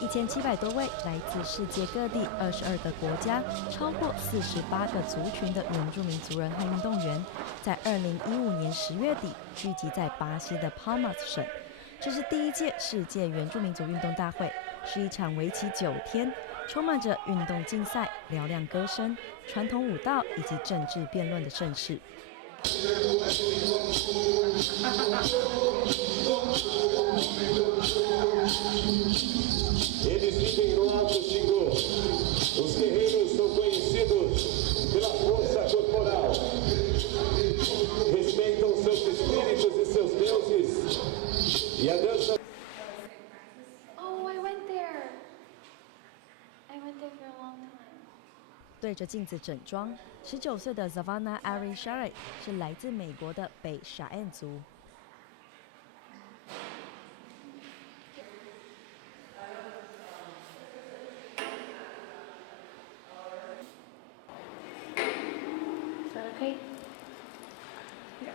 1700多位来自世界各地22个国家、超过48个族群的原住民族人和运动员，在2015年10月底聚集在巴西的 Palmas 省。这是第一届世界原住民族运动大会，是一场为期9天、充满着运动竞赛、嘹亮歌声、传统舞蹈以及政治辩论的盛事。Eles vivem no alto Xingu. Os guerreiros são conhecidos pela força corporal. Respeitam seus espíritos e seus deuses. E a dança. Oh, I went there. I went there for a long time. 对着镜子整装，19岁的 Savannah 是来自美国的北沙岸族。Is that okay? Yeah.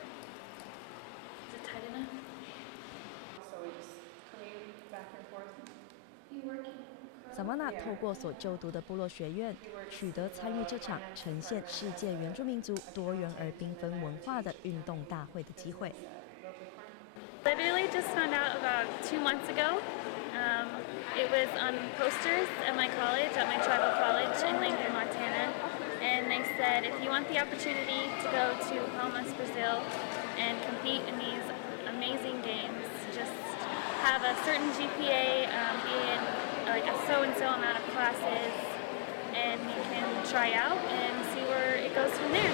Is it tight enough? So we just commute back and forth. You working? Savannah 透过所就读的部落学院，取得参与这场呈现世界原住民族多元而缤纷文化的运动大会的机会。Literally just found out about 2 months ago. It was on posters at my college, at my tribal college in Lincoln, Montana. And they said, if you want the opportunity to go to Palmas, Brazil, and compete in these amazing games, just have a certain GPA, be in like a so-and-so amount of classes, and you can try out and see where it goes from there.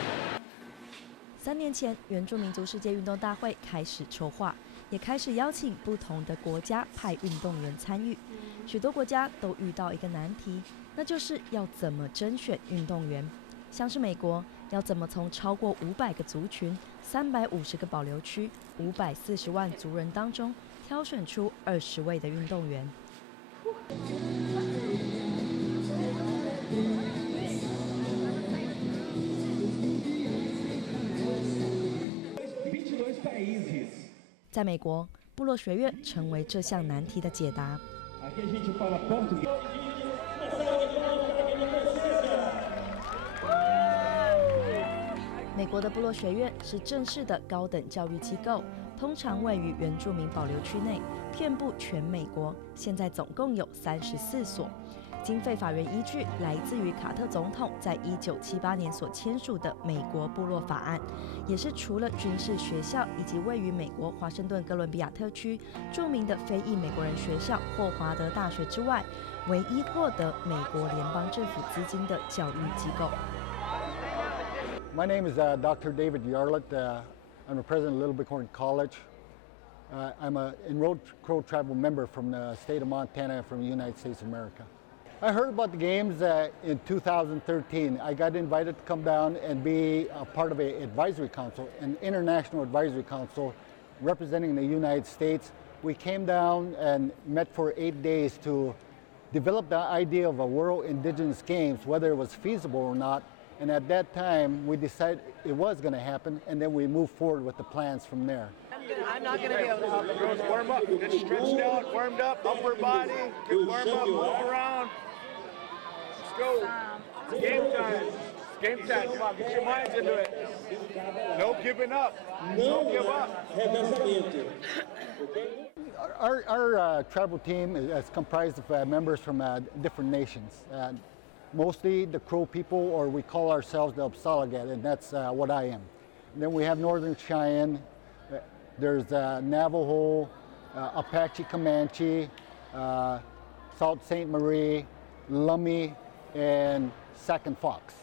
3年前，原住民族世界运动大会开始筹划，也开始邀请不同的国家派运动员参与。许多国家都遇到一个难题，那就是要怎么甄选运动员。像是美国，要怎么从超过500个族群、350个保留区、540万族人当中挑选出20位的运动员。在美国，部落学院成为这项难题的解答。美国的部落学院是正式的高等教育机构，通常位于原住民保留区内，遍布全美国。现在总共有34所。经费法源依据来自于卡特总统在1978年所签署的《美国部落法案》，也是除了军事学校以及位于美国华盛顿哥伦比亚特区著名的非裔美国人学校霍华德大学之外，唯一获得美国联邦政府资金的教育机构。My name is Dr. David Yarlett. I'm the president of Little Bighorn College. I'm an enrolled Crow tribal member from the state of Montana from the United States of America. I heard about the games in 2013. I got invited to come down and be a part of an advisory council, an international advisory council representing the United States. We came down and met for 8 days to develop the idea of a World Indigenous Games, whether it was feasible or not. And at that time, we decided it was going to happen, and then we moved forward with the plans from there. I'm not going to be able to help it. Girls, warm up. Get stretched out, warmed up, upper body. Get warm up, move around. Let's go. It's game time. It's game time. Come on, get your minds into it. No giving up. Don't give up. Our tribal team is comprised of members from different nations. Mostly the Crow people, or we call ourselves the Upsalagat, and that's what I am. And then we have Northern Cheyenne, there's Navajo, Apache Comanche, South Ste. Marie, Lummi, and Sac and Fox.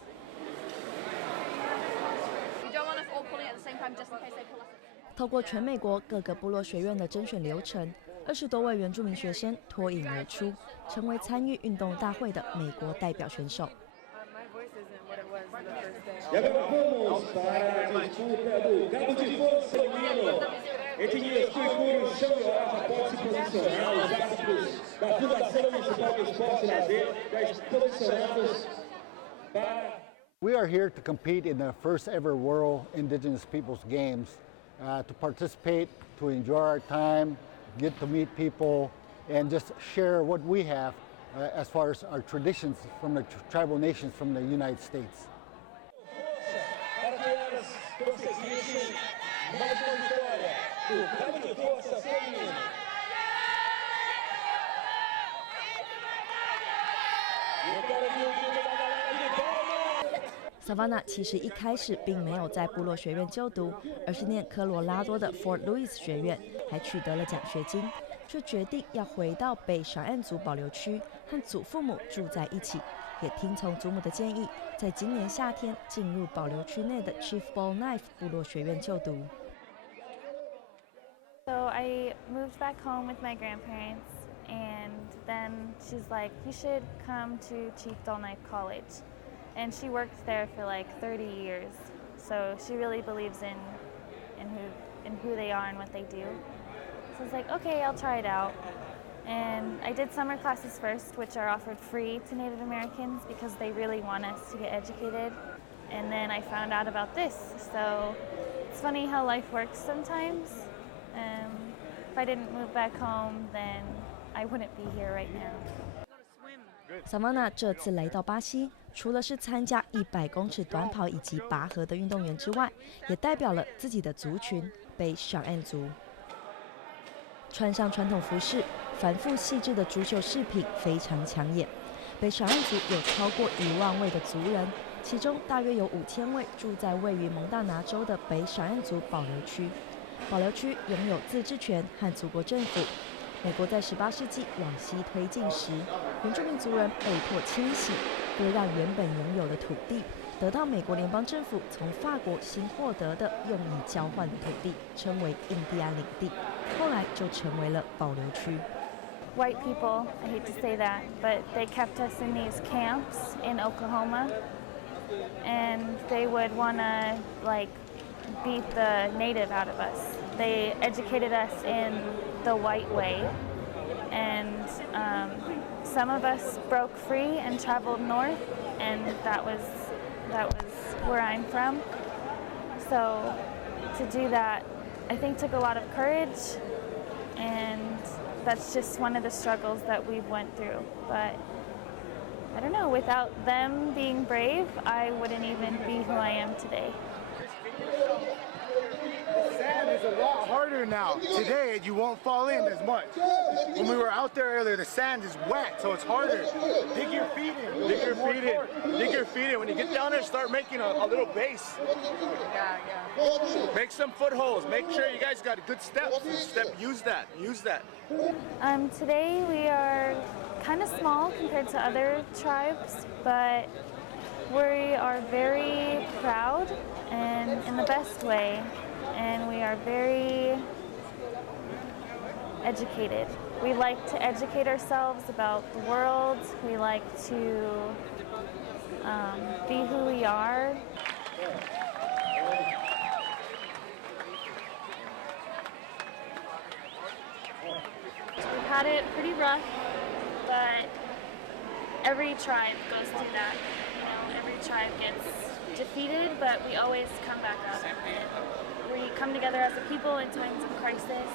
You don't want us all pulling at the same time just in case they pull us. 透过全美国各个部落学院的甄选流程，20多位原住民学生脱颖而出，成为参与运动大会的美国代表选手。We are here to compete in the first ever World Indigenous Peoples Games, to participate, to enjoy our time, get to meet people, and just share what we have as far as our traditions from the tribal nations from the United States. Savannah 其实一开始并没有在部落学院就读，而是念科罗拉多的 Fort Lewis 学院，还取得了奖学金，却决定要回到北小岸族保留区，和祖父母住在一起，也听从祖母的建议，在今年夏天进入保留区内的 Chief Ball Knife 部落学院就读。So I moved back home with my grandparents, and then she's like, you should come to Chief Ball Knife College. And she worked there for like 30 years, so she really believes in who they are and what they do. So I was like, okay, I'll try it out. And I did summer classes first, which are offered free to Native Americans because they really want us to get educated. And then I found out about this. So it's funny how life works sometimes. If I didn't move back home, then I wouldn't be here right now. Savannah 这次来到巴西，除了是参加100公尺短跑以及拔河的运动员之外，也代表了自己的族群北小岸族。穿上传统服饰，繁复细致的竹绣饰品非常抢眼。北小岸族有超过1万位的族人，其中大约有5000位住在位于蒙大拿州的北小岸族保留区。保留区拥有自治权和祖国政府。美国在18世纪往西推进时，原住民族人被迫迁徙，割让原本拥有的土地，得到美国联邦政府从法国新获得的用以交换的土地，称为印第安领地，后来就成为了保留区。White people, I hate to say that, but they kept us in these camps in Oklahoma, and they would want to like beat the native out of us. They educated us in the white way, and some of us broke free and traveled north, and that was where I'm from. So to do that, I think took a lot of courage, and that's just one of the struggles that we've went through. But I don't know, without them being brave, I wouldn't even be who I am today. Sand is a lot harder now. Today, you won't fall in as much. When we were out there earlier, the sand is wet, so it's harder. Dig your feet in. Dig your feet in. Dig your feet in. When you get down there, start making a little base. Make some footholds. Make sure you guys got good steps. Use that. Use that. Today, we are kind of small compared to other tribes, but we are very proud and in the best way. And we are very educated. We like to educate ourselves about the world. We like to be who we are. We've had it pretty rough, but every tribe goes through that. You know, every tribe gets defeated, but we always come back up. We come together as a people in times of crisis.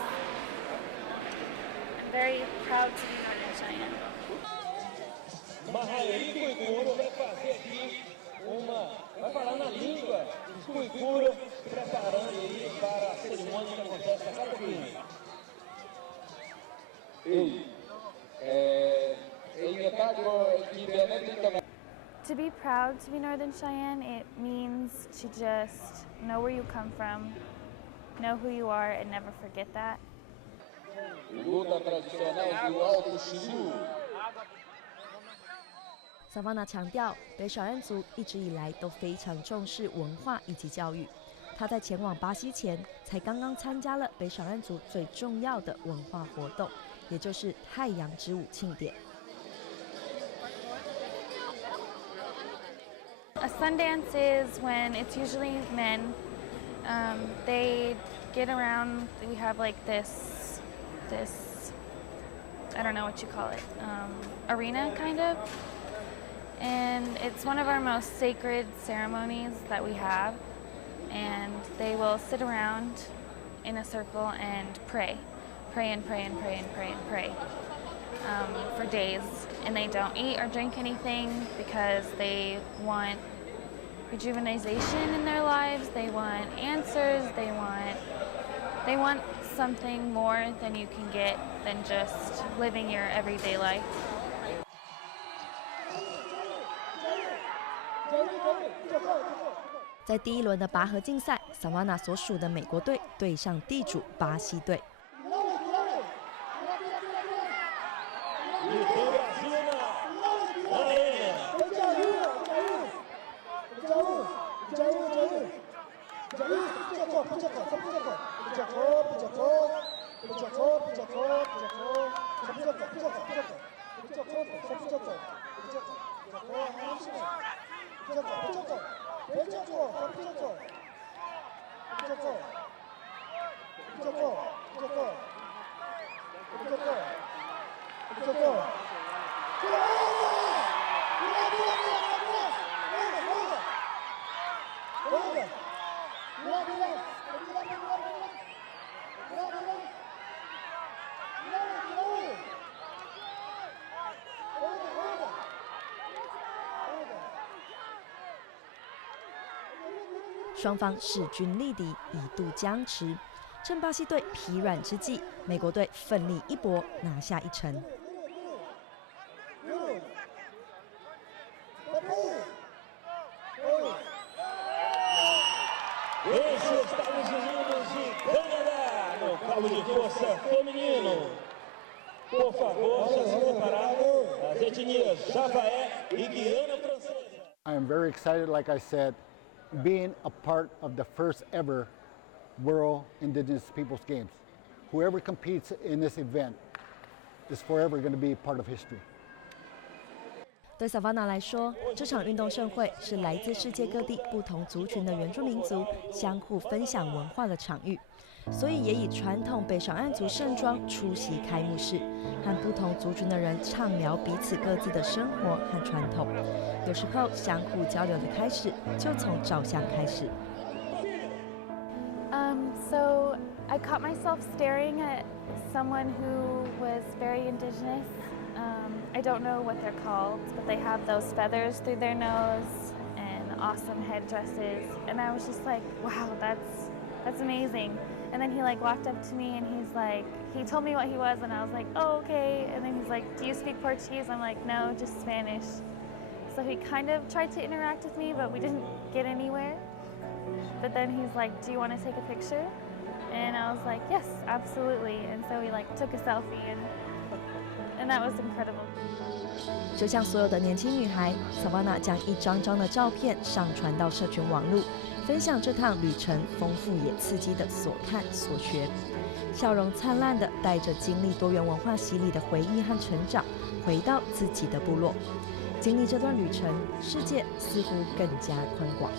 I'm very proud to be Northern Cheyenne. Vai falar na língua, escultura, preparando ele para a cerimônia que acontece a cada pouquinho. To be proud to be Northern Cheyenne, it means to just know where you come from, know who you are, and never forget that. Luta tradicional do Alto Xingu. Savannah 强调，北小岸族一直以来都非常重视文化以及教育。他在前往巴西前，才刚刚参加了北小岸族最重要的文化活动，也就是太阳之舞庆典。A Sundance is when it's usually men. They get around. We have like this, I don't know what you call it, arena kind of. And it's one of our most sacred ceremonies that we have. And they will sit around in a circle and pray and pray and pray and pray and pray. for days, and they don't eat or drink anything because they want rejuvenation in their lives. They want answers. They want something more than you can get than just living your everyday life. 在第一轮的拔河竞赛 ，Savannah 所属的美国队对上地主巴西队。双方势均力敌，一度僵持。趁巴西队疲软之际，美国队奋力一搏，拿下一城。I am very excited, like I said, being a part of the first ever World Indigenous Peoples Games. Whoever competes in this event is forever going to be part of history. 对 Savannah 来说，这场运动盛会是来自世界各地不同族群的原住民族相互分享文化的场域，所以也以传统北上岸族盛装出席开幕式，和不同族群的人畅聊彼此各自的生活和传统。有时候相互交流的开始就从照相开始。So I caught myself staring at someone who was very indigenous. I don't know what they're called, but they have those feathers through their nose and awesome headdresses. And I was just like, wow, that's amazing. And then he walked up to me and he told me what he was, and I was like, oh, okay. And then he's like, do you speak Portuguese? I'm like, no, just Spanish. So he kind of tried to interact with me, but we didn't get anywhere. But then he's like, do you want to take a picture? And I was like, yes, absolutely. And so we took a selfie, and that was incredible. 就像所有的年轻女孩 ，Savannah 将一张张的照片上传到社群网络，分享这趟旅程丰富也刺激的所看所学。笑容灿烂的带着经历多元文化洗礼的回忆和成长，回到自己的部落。经历这段旅程，世界似乎更加宽广。